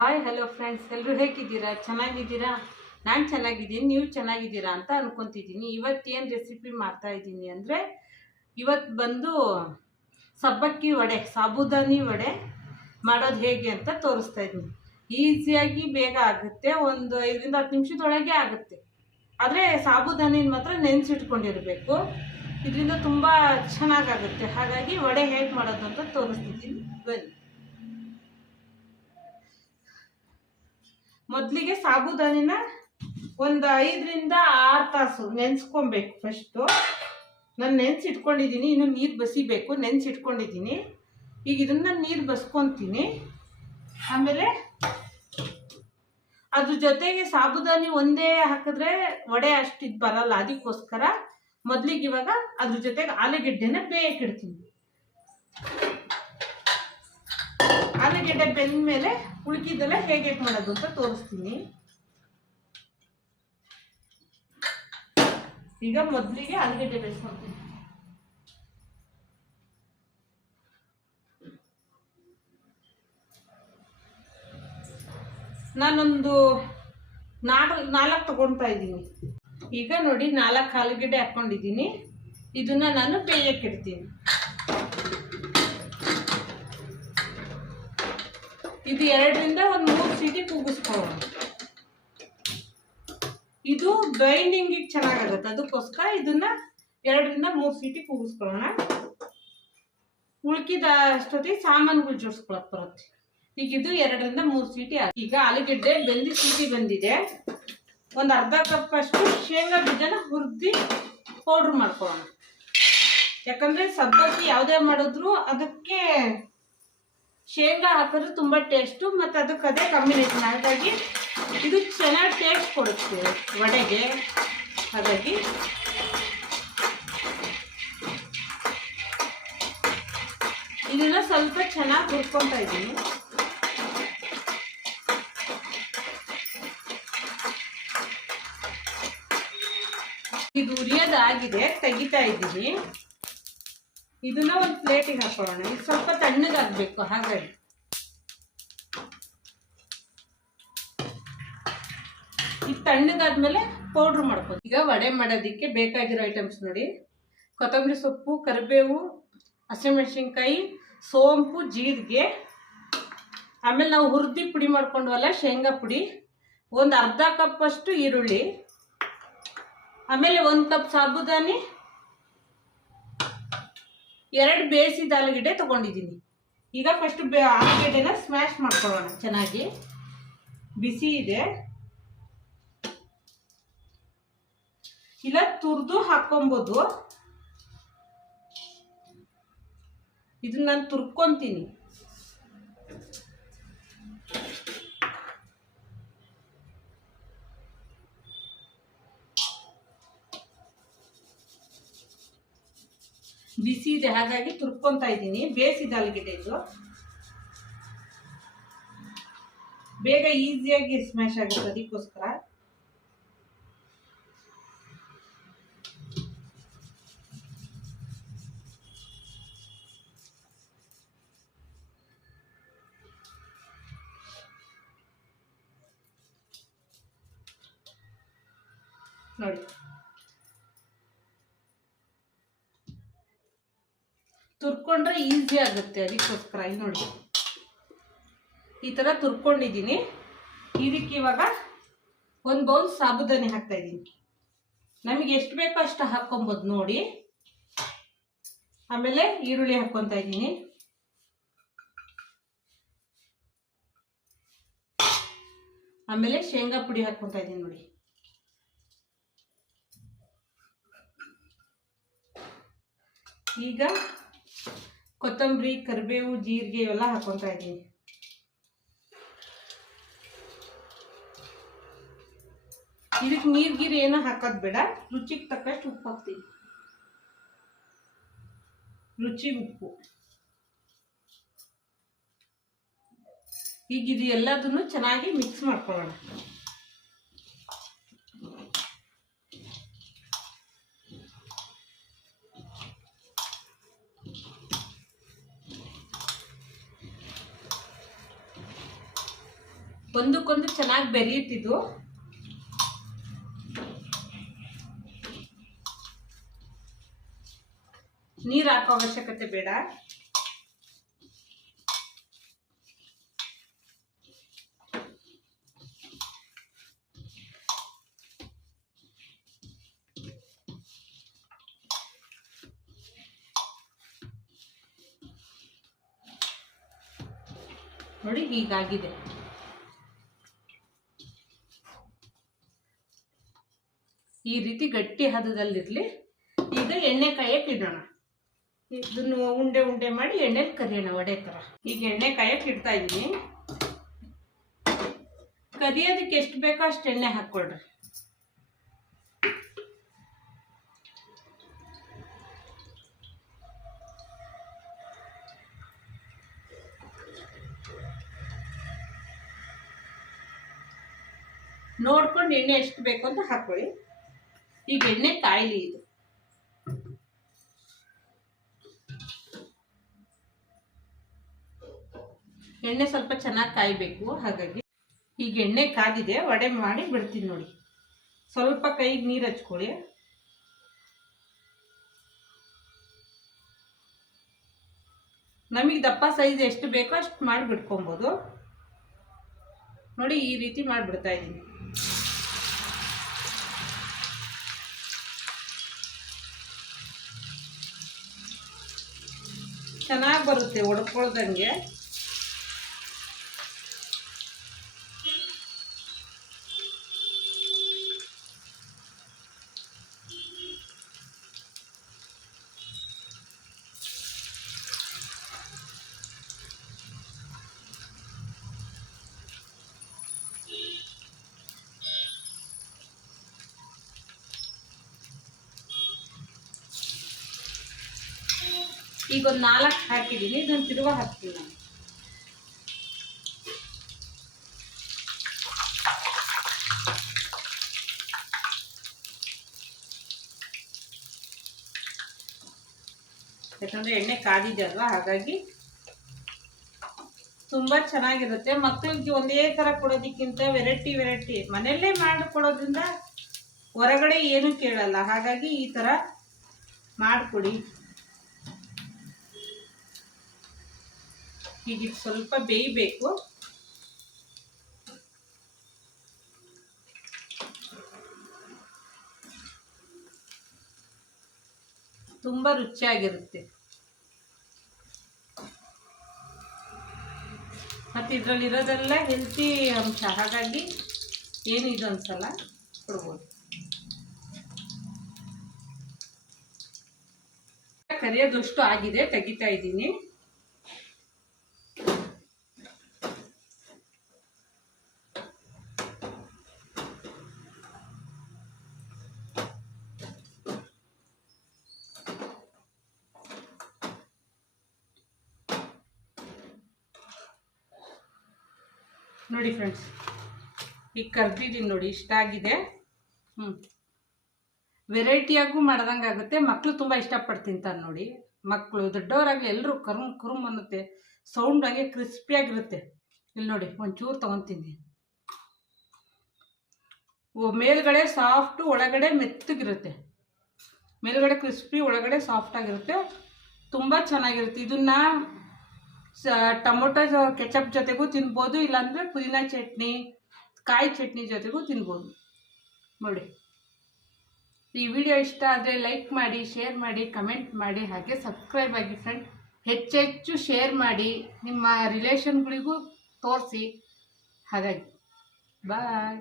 Hi hello friends, ಎಲ್ಲರೂ ಹೇಗಿದ್ದೀರಾ? ಚೆನ್ನಾಗಿದ್ದೀರಾ? ನಾನು ಚೆನ್ನಾಗಿದ್ದೀನಿ, ನೀವು ಚೆನ್ನಾಗಿದ್ದೀರಾ ಅಂತ ಅನ್ಕೊತಿದ್ದೀನಿ. ಇವತ್ತೇನು ರೆಸಿಪಿ ಮಾಡ್ತಾ ಇದ್ದೀನಿ ಅಂದರೆ, ಇವತ್ತು ಬಂದು ಸಬ್ಬಕ್ಕಿ ವಡೆ, ಸಾಬುದಾನಿ ವಡೆ ಮಾಡೋದು ಹೇಗೆ ಅಂತ ತೋರಿಸ್ತಾ ಇದ್ದೀನಿ. ಈಸಿಯಾಗಿ ಬೇಗ ಆಗುತ್ತೆ, ಒಂದು 5 ರಿಂದ 10 ನಿಮಿಷದೊಳಗೆ ಆಗುತ್ತೆ. ಆದರೆ ಸಾಬುದಾನಿನ ಮಾತ್ರ ನೆನೆಸಿಟ್ಕೊಂಡಿರಬೇಕು, ಇದರಿಂದ ತುಂಬ ಚೆನ್ನಾಗಾಗುತ್ತೆ. ಹಾಗಾಗಿ ವಡೆ ಹೇಗೆ ಮಾಡೋದು ಅಂತ ತೋರಿಸ್ತಿದ್ದೀನಿ, ಬನ್ನಿ. ಮೊದಲಿಗೆ ಸಾಬುದಾನಿನ ಒಂದು 5 ರಿಂದ 6 ತಾಸು ನೆನೆಸ್ಕೊಬೇಕು. ಫಸ್ಟು ನಾನು ನೆನೆಸಿಟ್ಕೊಂಡಿದ್ದೀನಿ, ಇನ್ನು ನೀರು ಬಸಿಬೇಕು. ನೆನೆಸಿಟ್ಕೊಂಡಿದ್ದೀನಿ, ಈಗ ಇದನ್ನು ನೀರು ಬಸ್ಕೊತೀನಿ. ಆಮೇಲೆ ಅದ್ರ ಜೊತೆಗೆ ಸಾಬುದಾನಿ ಒಂದೇ ಹಾಕಿದ್ರೆ ವಡೆ ಅಷ್ಟು ಇದು ಬರಲ್ಲ, ಅದಕ್ಕೋಸ್ಕರ ಮೊದಲಿಗೆ ಇವಾಗ ಅದ್ರ ಜೊತೆಗೆ ಆಲೂಗೆಡ್ಡೆನ ಬೇಯಕ್ಕಿಡ್ತೀನಿ. ಆಲೂಗೆಡ್ಡೆ ಬೆಂದ ಮೇಲೆ ಉಳ್ಕಿದ್ದೆಲ್ಲ ಹೇಗೆ ಮಾಡೋದು ಅಂತ ತೋರಿಸ್ತೀನಿ. ಈಗ ಮೊದಲಿಗೆ ಆಲೂಗೆಡ್ಡೆ ಬೇಯಿಸ್ಕೊಳ್ತೀನಿ. ನಾನೊಂದು 4 ತಗೊಳ್ತಾ ಇದ್ದೀನಿ. ಈಗ ನೋಡಿ, 4 ಆಲೂಗೆಡ್ಡೆ ಹಾಕ್ಕೊಂಡಿದ್ದೀನಿ. ಇದನ್ನ ನಾನು ಬೇಯಕ್ಕಿಡ್ತೀನಿ. ಇದು 2 ರಿಂದ 3 ಸೀಟಿ ಕೂಗಿಸ್ಕೊಳ್ಳೋಣ. ಇದು ಬೈಂಡಿಂಗಿಗೆ ಚೆನ್ನಾಗಾಗುತ್ತೆ, ಅದಕ್ಕೋಸ್ಕರ ಇದನ್ನ 2 ರಿಂದ 3 ಸೀಟಿ ಕೂಗಿಸ್ಕೊಳ್ಳೋಣ. ಉಳ್ಕಿದ ಅಷ್ಟೊತ್ತಿಗೆ ಸಾಮಾನುಗಳು ಜೋಡಿಸ್ಕೊಳಕ್ ಬರುತ್ತೆ. ಈಗ ಇದು 2 ರಿಂದ 3 ಸೀಟಿ. ಈಗ ಆಲೂಗೆಡ್ಡೆ ಬೆಂದಿ ಸೀಟಿ ಬಂದಿದೆ. ಒಂದು ಅರ್ಧ ಕಪ್ ಅಷ್ಟು ಶೇಂಗಾ ಬೀಜನ ಹುರಿದು ಪೌಡ್ರ್ ಮಾಡ್ಕೊಳ್ಳೋಣ. ಯಾಕಂದ್ರೆ ಸಬ್ಬಕ್ಕಿ ಯಾವುದೇ ಮಾಡಿದ್ರು ಅದಕ್ಕೆ ಶೇಂಗಾ ಹಾಕಿದ್ರೆ ತುಂಬ ಟೇಸ್ಟು, ಮತ್ತು ಅದಕ್ಕೆ ಅದೇ ಕಾಂಬಿನೇಷನ್. ಹಾಗಾಗಿ ಇದು ಚೆನ್ನಾಗಿ ಟೇಸ್ಟ್ ಕೊಡುತ್ತೆ ವಡೆಗೆ. ಹಾಗಾಗಿ ಇದನ್ನ ಸ್ವಲ್ಪ ಚೆನ್ನಾಗಿ ಹುರ್ಕೊತಾ ಇದ್ದೀನಿ. ಇದು ಉರಿಯೋದಾಗಿದೆ, ತೆಗಿತಾ ಇದ್ದೀನಿ. ಇದನ್ನ ಒಂದು ಪ್ಲೇಟಿಗೆ ಹಾಕೊಳ್ಳೋಣ. ಇದು ಸ್ವಲ್ಪ ತಣ್ಣಗಾಗಬೇಕು. ಹಾಗಾಗಿ ಇದು ತಣ್ಣಗಾದ್ಮೇಲೆ ಪೌಡ್ರ್ ಮಾಡ್ಬೋದು. ಈಗ ವಡೆ ಮಾಡೋದಕ್ಕೆ ಬೇಕಾಗಿರೋ ಐಟಮ್ಸ್ ನೋಡಿ: ಕೊತ್ತಂಬರಿ ಸೊಪ್ಪು, ಕರಿಬೇವು, ಹಸಿಮೆಣಸಿನ್ಕಾಯಿ, ಸೋಂಪು, ಜೀರಿಗೆ, ಆಮೇಲೆ ನಾವು ಹುರಿದು ಪುಡಿ ಮಾಡ್ಕೊಂಡ್ವಲ್ಲ ಶೇಂಗಾ ಪುಡಿ, ಒಂದು ಅರ್ಧ ಕಪ್ ಅಷ್ಟು ಈರುಳ್ಳಿ, ಆಮೇಲೆ 1 ಕಪ್ ಸಾಬುದಾನಿ, 2 ಬೇಯಿಸಿದ ಆಲೂಗೆಡ್ಡೆ ತಗೊಂಡಿದ್ದೀನಿ. ಈಗ ಫಸ್ಟ್ ಆಲೂಗೆಡ್ಡೆನ ಸ್ಮ್ಯಾಶ್ ಮಾಡ್ಕೊಳ್ಳೋಣ. ಚೆನ್ನಾಗಿ ಬಿಸಿ ಇದೆ, ಇಲ್ಲ ತುರಿದು ಹಾಕೊಬೋದು. ಇದನ್ನ ನಾನು ತುರ್ಕೊಂತೀನಿ. ಬಿಸಿ ಇದೆ, ಹಾಗಾಗಿ ತುರ್ಕೊಂತಾ ಇದ್ದೀನಿ. ಬೇಯಿಸಿದ ಆಲೂಗೆಡ್ಡೆ ಇದು ಬೇಗ ಈಸಿಯಾಗಿ ಸ್ಮ್ಯಾಶ್ ಆಗುತ್ತೆ, ಅದಕ್ಕೋಸ್ಕರ. ನೋಡಿ, ತುರ್ಕೊಂಡ್ರೆ ಈಸಿ ಆಗುತ್ತೆ, ಅದಕ್ಕೋಸ್ಕರ. ಇದು ನೋಡಿ, ಈ ಥರ ತುರ್ಕೊಂಡಿದ್ದೀನಿ. ಇದಕ್ಕೆ ಇವಾಗ 1 ಬೌಲ್ ಸಾಬುದಾನಿ ಹಾಕ್ತಾ ಇದ್ದೀನಿ. ನಮಗೆ ಎಷ್ಟು ಬೇಕೋ ಅಷ್ಟು ಹಾಕ್ಕೊಬೋದು ನೋಡಿ. ಆಮೇಲೆ ಈರುಳ್ಳಿ ಹಾಕ್ಕೊತಾ ಇದ್ದೀನಿ. ಆಮೇಲೆ ಶೇಂಗಾ ಪುಡಿ ಹಾಕ್ಕೊತಾ ಇದ್ದೀನಿ ನೋಡಿ. ಈಗ ಕೊತ್ತಂಬರಿ, ಕರಿಬೇವು, ಜೀರಿಗೆ ಇವೆಲ್ಲ ಹಾಕ್ಕೊತಾ ಇದ್ದೀನಿ. ಇದಕ್ಕೆ ನೀರ್ಗೀರು ಏನೋ ಹಾಕೋದು ಬೇಡ, ರುಚಿಗೆ ತಕ್ಕಷ್ಟು ಉಪ್ಪು ಹಾಕ್ತೀನಿ. ರುಚಿ ಉಪ್ಪು. ಈಗ ಇದು ಎಲ್ಲದನ್ನು ಚೆನ್ನಾಗಿ ಮಿಕ್ಸ್ ಮಾಡ್ಕೊಳ್ಳೋಣ. ಒಂದಕ್ಕೊಂದು ಚೆನ್ನಾಗಿ ಬೆರೆಯುತ್ತಿದ್ದು. ನೀರು ಹಾಕೋ ಅವಶ್ಯಕತೆ ಬೇಡ. ನೋಡಿ ಹೀಗಾಗಿದೆ. ಈ ರೀತಿ ಗಟ್ಟಿ ಹದದಲ್ಲಿರಲಿ. ಈಗ ಎಣ್ಣೆ ಕಾಯಕ್ಕೆ ಇಡೋಣ. ಇದನ್ನು ಉಂಡೆ ಉಂಡೆ ಮಾಡಿ ಎಣ್ಣೆಲಿ ಕರಿಯೋಣ ವಡೆ ಥರ. ಈಗ ಎಣ್ಣೆ ಕಾಯಕ್ಕೆ ಇಡ್ತಾ ಇದ್ದೀನಿ. ಕರಿಯೋದಕ್ಕೆ ಎಷ್ಟು ಬೇಕೋ ಅಷ್ಟು ಎಣ್ಣೆ ಹಾಕ್ಕೊಳ್ರಿ. ನೋಡ್ಕೊಂಡು ಎಣ್ಣೆ ಎಷ್ಟು ಬೇಕು ಅಂತ ಹಾಕೊಳ್ಳಿ. ಈಗ ಎಣ್ಣೆ ಕಾಯಿಲಿ. ಇದು ಎಣ್ಣೆ ಸ್ವಲ್ಪ ಚೆನ್ನಾಗಿ ಕಾಯಬೇಕು. ಹಾಗಾಗಿ ಈಗ ಎಣ್ಣೆ ಕಾದಿದೆ, ವಡೆ ಮಾಡಿ ಬಿಡ್ತೀನಿ ನೋಡಿ. ಸ್ವಲ್ಪ ಕೈಗೆ ನೀರು ಹಚ್ಕೊಳ್ಳಿ. ನಮಗೆ ದಪ್ಪ ಸೈಜ್ ಎಷ್ಟು ಬೇಕೋ ಅಷ್ಟು ಮಾಡಿ ಬಿಟ್ಕೊಬೋದು. ನೋಡಿ ಈ ರೀತಿ ಮಾಡಿಬಿಡ್ತಾ ಇದ್ದೀನಿ. ಚೆನ್ನಾಗಿ ಬರುತ್ತೆ ಒಡ್ಕೊಳ್ದಂಗೆ. ಈಗ ಒಂದು 4 ಹಾಕಿದ್ದೀನಿ. ಇದನ್ನು ತಿರುಗ ಹಾಕ್ತೀನಿ ನಾನು. ಯಾಕಂದರೆ ಎಣ್ಣೆ ಕಾದಿದೆ ಅಲ್ವಾ, ಹಾಗಾಗಿ ತುಂಬ ಚೆನ್ನಾಗಿರುತ್ತೆ. ಮಕ್ಕಳಿಗೆ ಒಂದೇ ಥರ ಕೊಡೋದಕ್ಕಿಂತ ವೆರೈಟಿ ಮನೆಯಲ್ಲೇ ಮಾಡಿಕೊಡೋದ್ರಿಂದ ಹೊರಗಡೆ ಏನೂ ಕೇಳಲ್ಲ. ಹಾಗಾಗಿ ಈ ಥರ ಮಾಡಿಕೊಡಿ. ಈಗ ಸ್ವಲ್ಪ ಬೇಯಬೇಕು. ತುಂಬ ರುಚಿಯಾಗಿರುತ್ತೆ. ಮತ್ತು ಇದರಲ್ಲಿರೋದೆಲ್ಲ ಹೆಲ್ತಿ ಅಂಶ, ಹಾಗಾಗಿ ಏನು ಇದು ಅನ್ಸಲ್ಲ, ಕೊಡ್ಬೋದು. ಕರಿಯೋದಷ್ಟು ಆಗಿದೆ, ತೆಗಿತಾ ಇದ್ದೀನಿ. ನೋಡಿ ಫ್ರೆಂಡ್ಸ್, ಈಗ ಕರ್ದಿದ್ದೀನಿ ನೋಡಿ, ಇಷ್ಟ ಆಗಿದೆ. ವೆರೈಟಿಯಾಗೂ ಮಾಡ್ದಂಗೆ ಆಗುತ್ತೆ. ಮಕ್ಕಳು ತುಂಬ ಇಷ್ಟಪಟ್ಟು ತಿಂತಾರೆ ನೋಡಿ. ಮಕ್ಕಳು ದೊಡ್ಡವರಾಗಲಿ ಎಲ್ಲರೂ ಕುರುಮ್ ಅನ್ನುತ್ತೆ. ಸೌಂಡ್ ಹಂಗೆ ಕ್ರಿಸ್ಪಿಯಾಗಿರುತ್ತೆ. ಇಲ್ಲಿ ನೋಡಿ, ಒಂಚೂರು ತೊಗೊತೀನಿ. ಮೇಲ್ಗಡೆ ಸಾಫ್ಟು, ಒಳಗಡೆ ಮೆತ್ತಗಿರುತ್ತೆ. ಮೇಲ್ಗಡೆ ಕ್ರಿಸ್ಪಿ, ಒಳಗಡೆ ಸಾಫ್ಟಾಗಿರುತ್ತೆ. ತುಂಬ ಚೆನ್ನಾಗಿರುತ್ತೆ. ಇದನ್ನು ಟೊಮೊಟೊ ಕೆಚಪ್ ಜೊತೆಗೂ ತಿನ್ಬೋದು, ಇಲ್ಲಾಂದರೆ ಪುದೀನ ಚಟ್ನಿ, ಕಾಯಿ ಚಟ್ನಿ ಜೊತೆಗೂ ತಿನ್ಬೋದು. ನೋಡಿ, ಈ ವಿಡಿಯೋ ಇಷ್ಟ ಆದರೆ ಲೈಕ್ ಮಾಡಿ, ಶೇರ್ ಮಾಡಿ, ಕಮೆಂಟ್ ಮಾಡಿ, ಹಾಗೆ ಸಬ್ಸ್ಕ್ರೈಬ್ ಆಗಿ ಫ್ರೆಂಡ್. ಹೆಚ್ಚೆಚ್ಚು ಶೇರ್ ಮಾಡಿ, ನಿಮ್ಮ ರಿಲೇಷನ್ಗಳಿಗೂ ತೋರಿಸಿ. ಹಾಗಾಗಿ ಬಾಯ್.